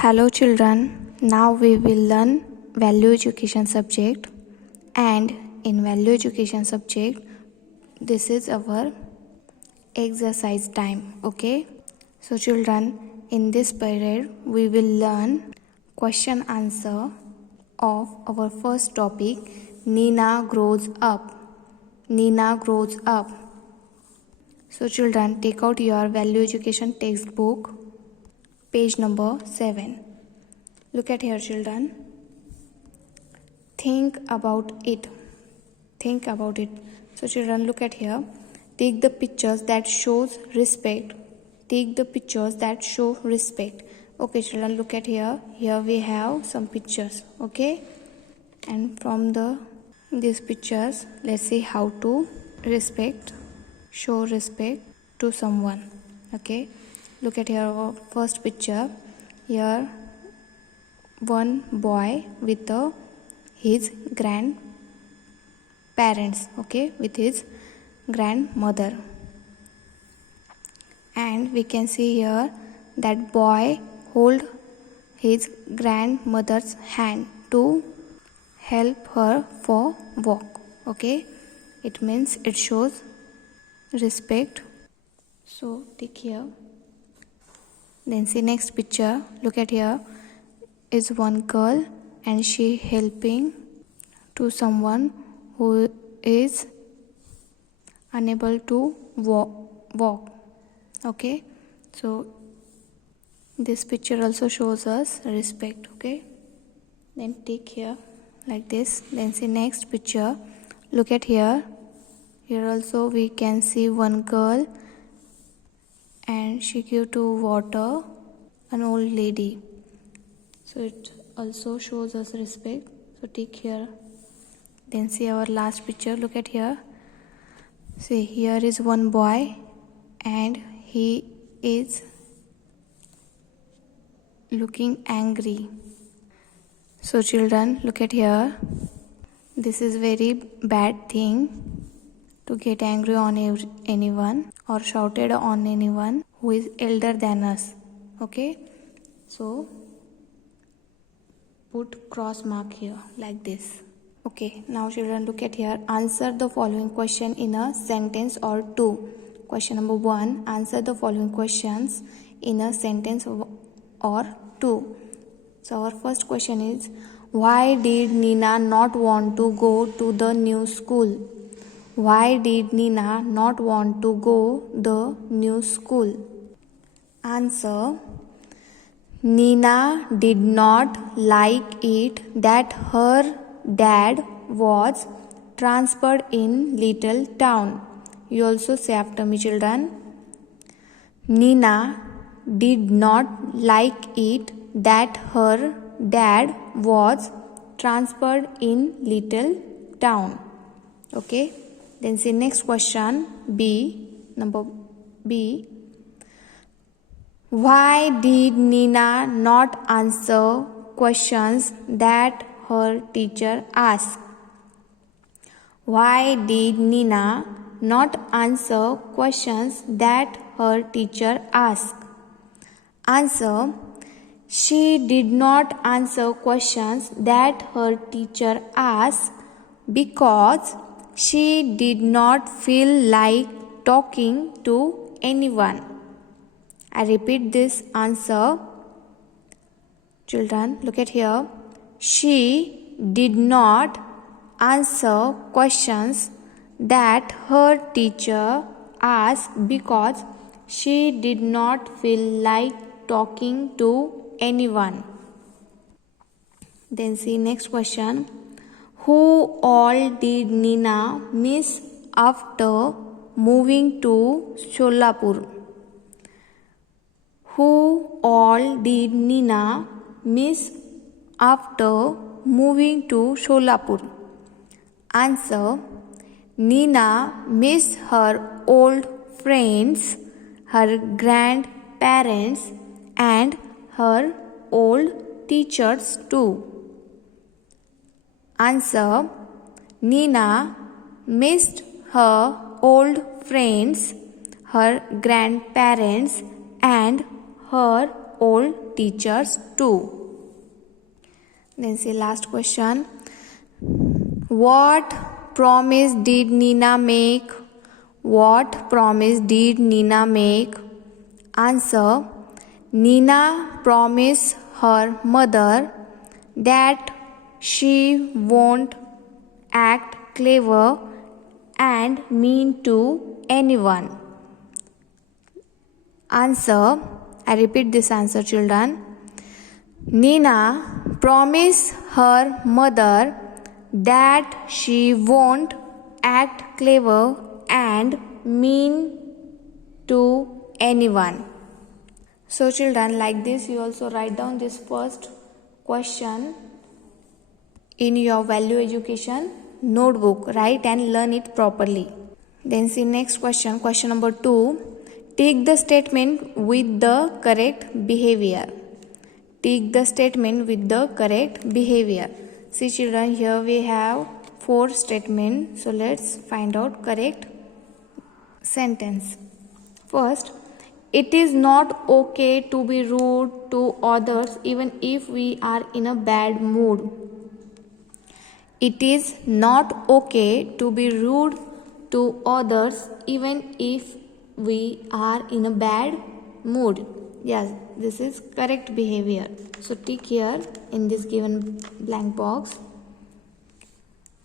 Hello children, now we will learn value education subject, and in value education subject this is our exercise time. Okay, so children, in this period we will learn question answer of our first topic, Nina grows up. Nina grows up. So children, take out your value education textbook, page number 7. Look at here children. Think about it. Think about it. So children, look at here. Take the pictures that shows respect. Take the pictures that show respect. Okay children, look at here. Here we have some pictures. Okay, and from these pictures, let's see how to show respect to someone. Okay, look at here our first picture. Here one boy with his grandparents, okay, with his grandmother, and we can see here that boy hold his grandmother's hand to help her for walk. Okay, it means it shows respect. So take here. Then see next picture. Look at here is one girl and she helping to someone who is unable to walk. Okay, so this picture also shows us respect. Okay, then take here like this. Then see next picture. Look at here. Here also we can see one girl and she give to water an old lady. So it also shows us respect. So take here. Then see our last picture. Look at here. See, here is one boy and he is looking angry. So children, look at here. This is very bad thing to get angry on anyone or shouted on anyone who is elder than us. Okay, so put cross mark here like this. Okay, now children, look at here. Answer the following question in a sentence or two. Question number 1, answer the following questions in a sentence or two. So our first question is, why did Nina not want to go to the new school? Why did Nina not want to go the new school? Answer, Nina did not like it that her dad was transferred in little town. You also say after me children. Nina did not like it that her dad was transferred in little town. Okay, then see next question, number B. Why did Nina not answer questions that her teacher asked? Why did Nina not answer questions that her teacher asked? Answer, she did not answer questions that her teacher asked because she did not feel like talking to anyone. I repeat this answer. Children, look at here. She did not answer questions that her teacher asked because she did not feel like talking to anyone. Then see next question. Who all did Nina miss after moving to Solapur? Who all did Nina miss after moving to Solapur? Answer, Nina missed her old friends, her grandparents and her old teachers too. Answer, Nina missed her old friends, her grandparents and her old teachers too. Then see last question. What promise did Nina make? What promise did Nina make? Answer. Nina promised her mother that she won't act clever and mean to anyone. Answer. I repeat this answer, children. Nina promised her mother that she won't act clever and mean to anyone. So children, like this you also write down this first question in your value education notebook. Write and learn it properly. Then see next question, question number 2. Tick the statement with the correct behavior. Tick the statement with the correct behavior. See children, here we have 4 statements. So let's find out correct sentence. First, it is not okay to be rude to others even if we are in a bad mood. It is not okay to be rude to others even if we are in a bad mood. Yes, this is correct behavior. So tick here in this given blank box.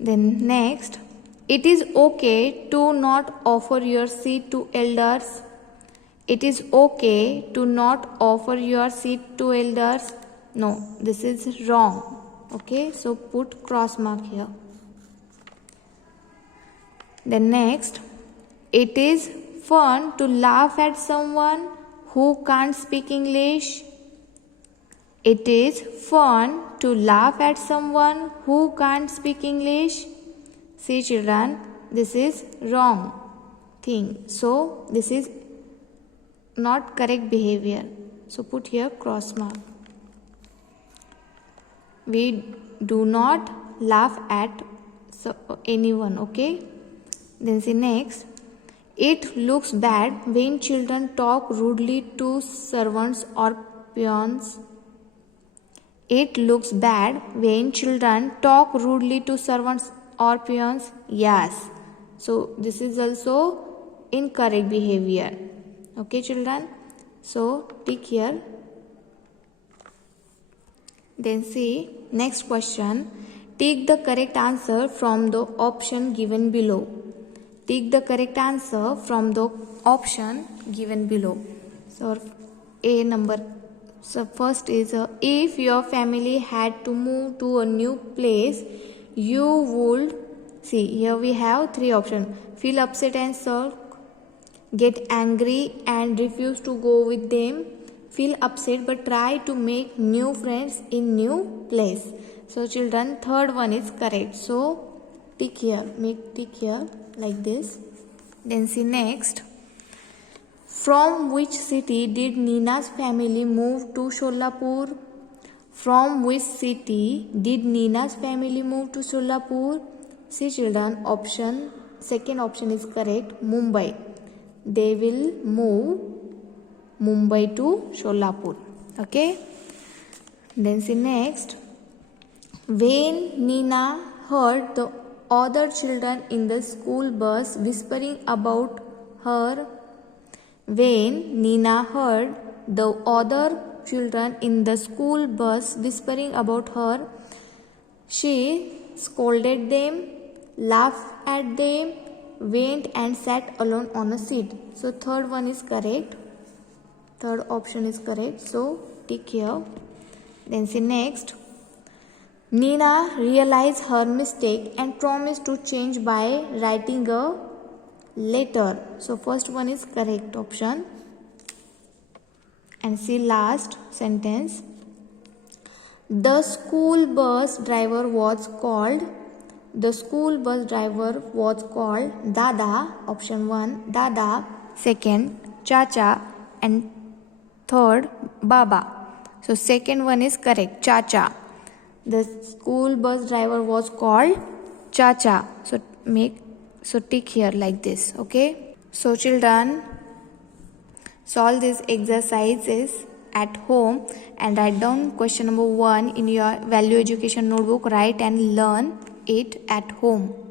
Then next, it is okay to not offer your seat to elders. It is okay to not offer your seat to elders. No, this is wrong. Okay, so put cross mark here. Then next, it is fun to laugh at someone who can't speak English. It is fun to laugh at someone who can't speak English. See children, this is wrong thing. So this is not correct behavior. So put here cross mark. We do not laugh at anyone, okay? Then see next. It looks bad when children talk rudely to servants or peons. It looks bad when children talk rudely to servants or peons. Yes. So this is also incorrect behavior. Okay children. So tick here. Then see next question. Tick the correct answer from the option given below. Tick the correct answer from the option given below. So A number. So first is if your family had to move to a new place, you would, see here we have 3 options. Feel upset and sulk, get angry and refuse to go with them, feel upset but try to make new friends in new place. So children, third one is correct. So tick here, make tick here like this. Then see next. From which city did Nina's family move to Solapur? From which city did Nina's family move to Solapur? See children, option, second option is correct, Mumbai. They will move Mumbai to Solapur. Okay. Then see next. When Nina heard the other children in the school bus whispering about her, when Nina heard the other children in the school bus whispering about her, she scolded them, laughed at them, went and sat alone on a seat. So third one is correct. Third option is correct. So tick here. Then see next. Nina realized her mistake and promised to change by writing a letter. So first one is correct option. And see last sentence. The school bus driver was called. The school bus driver was called Dada. Option 1 Dada. Second Chacha. And third Baba. So second one is correct, Chacha. The school bus driver was called Chacha. So tick here like this. Okay. So children, solve these exercises at home and write down question number 1 in your value education notebook. Write and learn it at home.